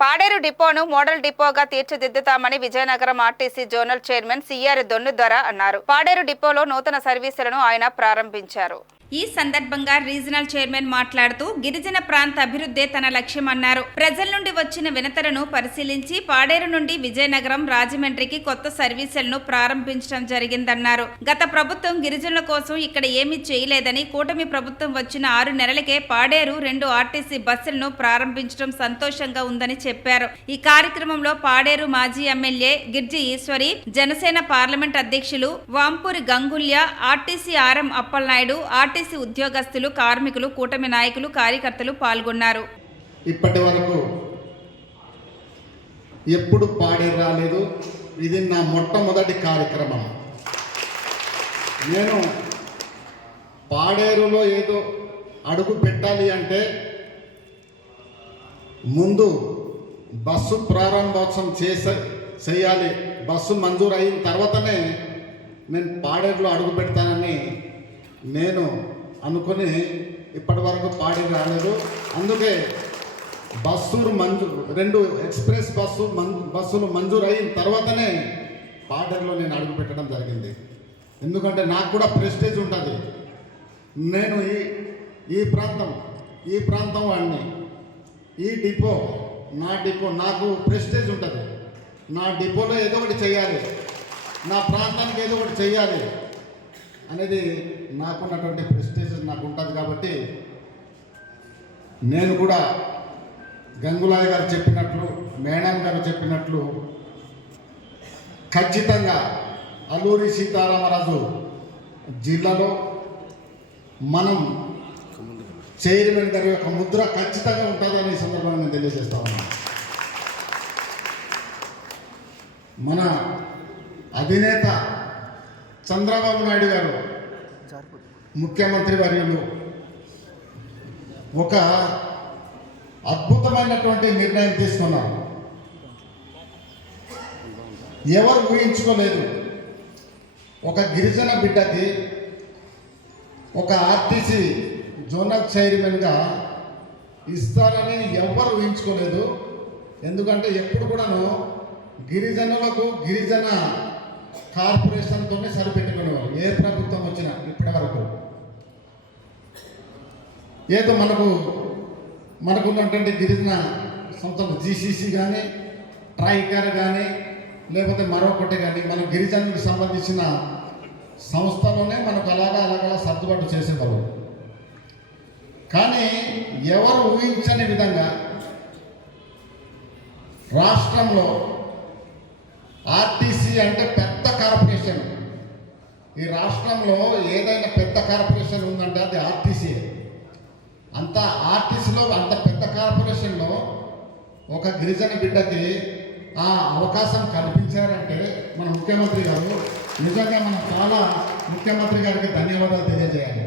పాడేరు డిపోను మోడల్ డిపోగా తీర్చిదిద్దుతామని Vizianagaram RTC zonal chairman C R Donnudora అన్నారు. పాడేరు డిపోలో నూతన సర్వీసులను ఆయన ప్రారంభించారు. ఈ సందర్భంగా రీజనల్ చైర్మన్ మాట్లాడుతూ గిరిజన ప్రాంత అభివృద్ధే తన లక్ష్యమన్నారు. ప్రజల నుండి వచ్చిన వినతులను పరిశీలించి పాడేరు నుండి విజయనగరం, రాజమండ్రికి కొత్త సర్వీసులను ప్రారంభించడం జరిగిందన్నారు. గత ప్రభుత్వం గిరిజనుల కోసం ఇక్కడ ఏమీ చేయలేదని, కూటమి ప్రభుత్వం వచ్చిన 6 నెలలకే పాడేరు 2 ఆర్టీసీ బస్సులను ప్రారంభించడం సంతోషంగా ఉందని చెప్పారు. ఈ కార్యక్రమంలో పాడేరు మాజీ ఎమ్మెల్యే గిర్జి ఈశ్వరి, జనసేన పార్లమెంట్ అధ్యక్షులు వాంపూరి గంగుల్య, ఆర్టీసీ ఆర్ఎం అప్పలనాయుడు, ఆర్టీసీ ఉద్యోగస్తులు, కార్మికులు, కూటమి నాయకులు, కార్యకర్తలు పాల్గొన్నారు. ఇప్పటి వరకు ఎప్పుడు పాడేరు రాలేదు. ఇది నా మొట్టమొదటి కార్యక్రమం. నేను పాడేరులో ఏదో అడుగు పెట్టాలి అంటే ముందు బస్సు ప్రారంభోత్సవం చేయాలి. బస్సు మంజూరు అయిన తర్వాతనే నేను పాడేరులో అడుగు పెడతానని నేను అనుకుని ఇప్పటి వరకు పాడేరు రాలేదు. అందుకే బస్సులు 2 ఎక్స్ప్రెస్ బస్సులు మంజూరు అయిన తర్వాతనే పాడేరులో నేను అడుగు పెట్టడం జరిగింది. ఎందుకంటే నాకు కూడా ప్రెస్టేజ్ ఉంటుంది. నేను ఈ ప్రాంతం వాడిని, ఈ డిపో నా డిపో, నాకు ప్రెస్టేజ్ ఉంటుంది. నా డిపోలో ఏదో ఒకటి చేయాలి, నా ప్రాంతానికి ఏదో ఒకటి చేయాలి అనేది నాకున్నటువంటి ప్రెస్టేజ్ నాకు ఉంటుంది. కాబట్టి నేను కూడా గంగులాయ్ గారు చెప్పినట్లు, మేడం గారు చెప్పినట్లు ఖచ్చితంగా అల్లూరి సీతారామరాజు జిల్లాలో మనం చైర్మన్ గారి యొక్క ముద్ర ఖచ్చితంగా ఉంటుందని ఈ సందర్భంగా నేను తెలియజేస్తా ఉన్నాను. మన అధినేత చంద్రబాబు నాయుడు గారు, ముఖ్యమంత్రి వర్యులు, ఒక అద్భుతమైనటువంటి నిర్ణయం తీసుకున్నారు. ఎవరు ఊహించుకోలేదు. ఒక గిరిజన బిడ్డకి ఒక ఆర్టీసీ జోనల్ చైర్మన్గా ఇస్తారని ఎవరు ఊహించుకోలేదు. ఎందుకంటే ఎప్పుడు కూడాను గిరిజనులకు గిరిజన కార్పొరేషన్తోనే సరిపెట్టుకునేవారు ఏ ప్రభుత్వం వచ్చినా ఇప్పటి వరకు. ఏదో మనకున్నటువంటి గిరిజన సంస్థలు జీసీసీ కానీ, ట్రైకర్ కానీ, లేకపోతే మరొకటి కానీ మన గిరిజనులకు సంబంధించిన సంస్థలోనే మనకు అలాగా సర్దుబాటు చేసేవాళ్ళు. కానీ ఎవరు ఊహించని విధంగా రాష్ట్రంలో ఆర్టీసీ అంటే పెద్ద కార్పొరేషన్. ఈ రాష్ట్రంలో ఏదైనా పెద్ద కార్పొరేషన్ ఉందంటే అది ఆర్టీసీ. అంత ఆర్టీసీలో అంత పెద్ద కార్పొరేషన్లో ఒక గిరిజన బిడ్డకి ఆ అవకాశం కల్పించారంటే మన ముఖ్యమంత్రి గారు నిజంగా మనం చాలా ముఖ్యమంత్రి గారికి ధన్యవాదాలు తెలియజేయాలి.